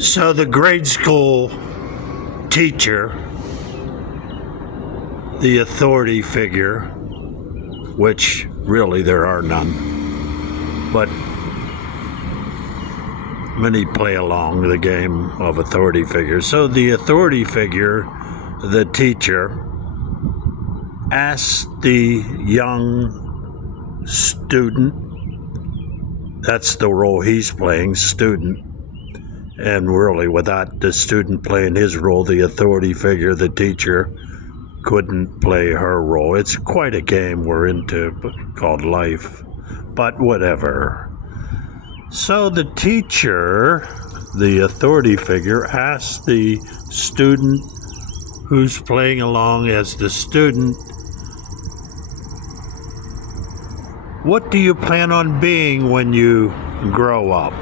So the grade school teacher, the authority figure, which really there are none, but many play along the game of authority figures. So the authority figure, the teacher, asks the young student, that's the role he's playing, student, and really without the student playing his role, the authority figure, the teacher, couldn't play her role. It's quite a game we're into called life, but whatever. So the teacher, the authority figure, asks the student who's playing along as the student, what do you plan on being when you grow up?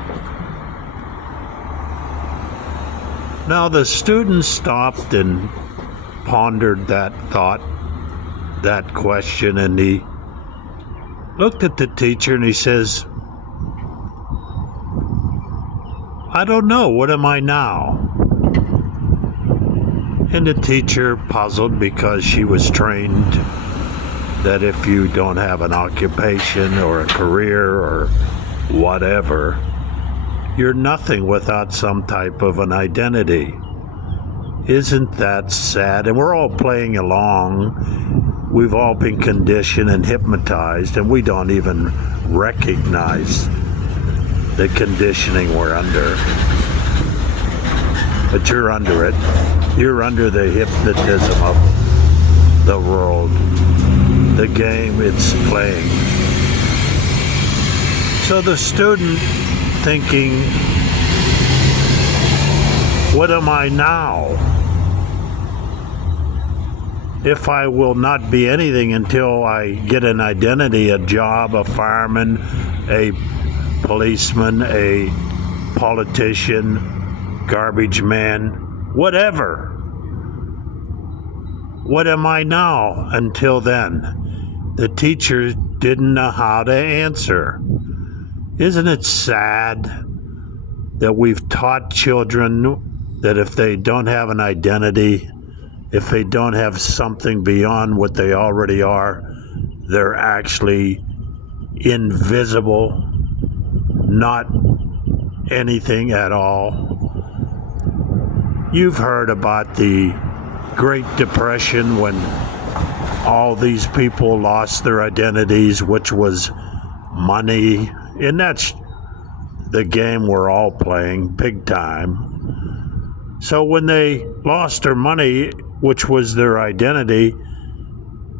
Now the student stopped and pondered that thought, that question, and he looked at the teacher and he says, I don't know, what am I now? And the teacher, puzzled because she was trained that if you don't have an occupation or a career or whatever, you're nothing without some type of an identity. Isn't that sad? And we're all playing along. We've all been conditioned and hypnotized, and we don't even recognize the conditioning we're under. But you're under it. You're under the hypnotism of the world, the game it's playing. So the student thinking, what am I now? If I will not be anything until I get an identity, a job, a fireman, a policeman, a politician, garbage man, whatever. What am I now until then? The teacher didn't know how to answer. Isn't it sad that we've taught children that if they don't have an identity, if they don't have something beyond what they already are, they're actually invisible, not anything at all? You've heard about the Great Depression when all these people lost their identities, which was money. And that's the game we're all playing, big time. So when they lost their money, which was their identity,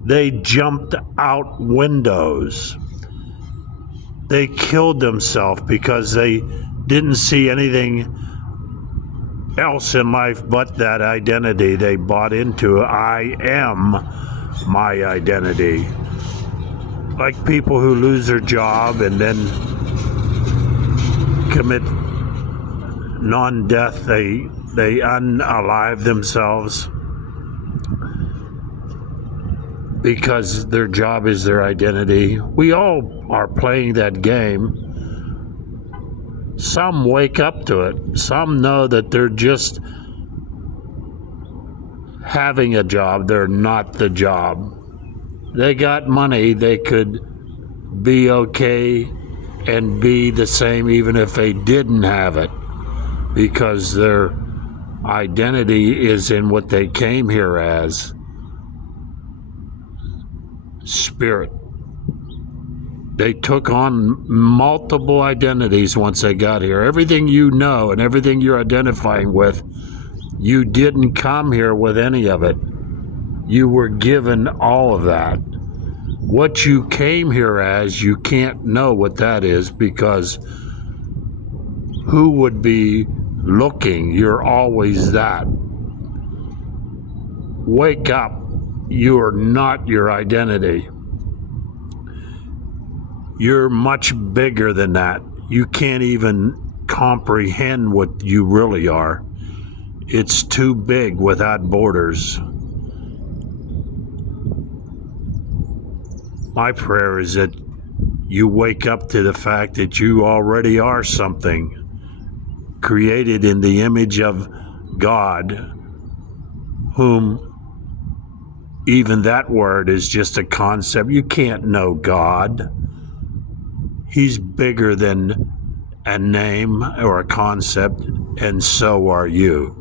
they jumped out windows. They killed themselves because they didn't see anything else in life but that identity they bought into. I am my identity. Like people who lose their job and then commit non-death, they unalive themselves because their job is their identity. We all are playing that game. Some wake up to it. Some know that they're just having a job. They're not the job. They got money. They could be okay and be the same even if they didn't have it, because their identity is in what they came here as. Spirit. They took on multiple identities once they got here. Everything you know and everything you're identifying with, you didn't come here with any of it. You were given all of that. What you came here as, you can't know what that is, because who would be looking? You're always that. Wake up. You are not your identity. You're much bigger than that. You can't even comprehend what you really are. It's too big without borders. My prayer is that you wake up to the fact that you already are something created in the image of God, whom even that word is just a concept. You can't know God. He's bigger than a name or a concept, and so are you.